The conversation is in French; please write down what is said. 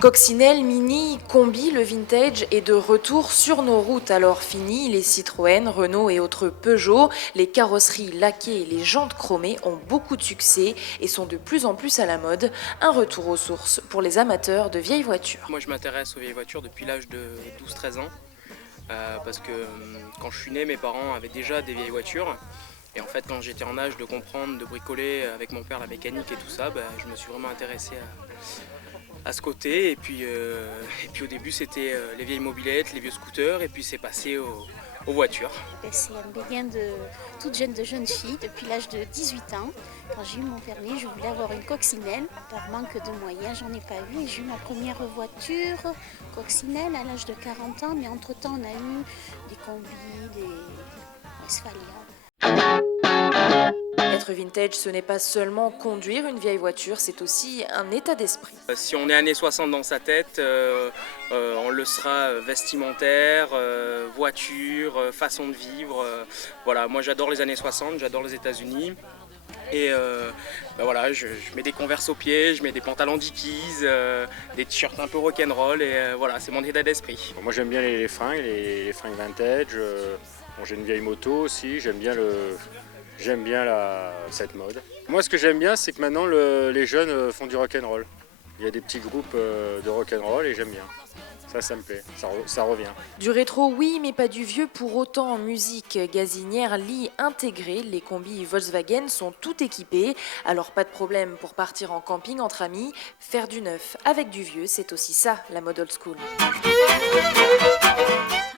Coccinelle, Mini, Combi, le vintage est de retour sur nos routes. Alors fini les Citroën, Renault et autres Peugeot. Les carrosseries laquées et les jantes chromées ont beaucoup de succès et sont de plus en plus à la mode. Un retour aux sources pour les amateurs de vieilles voitures. Moi je m'intéresse aux vieilles voitures depuis l'âge de 12-13 ans. Parce que quand je suis né, mes parents avaient déjà des vieilles voitures. Et en fait, quand j'étais en âge de comprendre, de bricoler avec mon père la mécanique et tout ça, je me suis vraiment intéressé à ce côté. Et puis au début, c'était les vieilles mobylettes, les vieux scooters, et puis c'est passé aux voitures. C'est un béguin de toute jeune fille depuis l'âge de 18 ans. Quand j'ai eu mon permis, je voulais avoir une coccinelle. Par manque de moyens, j'en ai pas eu. Et j'ai eu ma première voiture coccinelle à l'âge de 40 ans. Mais entre-temps, on a eu des combis, des Westphalia. Être vintage, ce n'est pas seulement conduire une vieille voiture, c'est aussi un état d'esprit. Si on est années 60 dans sa tête, on le sera vestimentaire, voiture, façon de vivre. Voilà, moi j'adore les années 60, j'adore les États-Unis. Et voilà, je mets des Converse aux pieds, je mets des pantalons Dickies, des t-shirts un peu rock'n'roll et voilà, c'est mon état d'esprit. Moi j'aime bien les fringues, les fringues vintage. Bon, j'ai une vieille moto aussi, j'aime bien cette mode. Moi ce que j'aime bien c'est que maintenant les jeunes font du rock'n'roll. Il y a des petits groupes de rock'n'roll et j'aime bien. Ça me plaît, ça revient. Du rétro, oui, mais pas du vieux pour autant. En musique gazinière, lit intégré, les combis Volkswagen sont tout équipés. Alors pas de problème pour partir en camping entre amis. Faire du neuf avec du vieux, c'est aussi ça, la mode old school.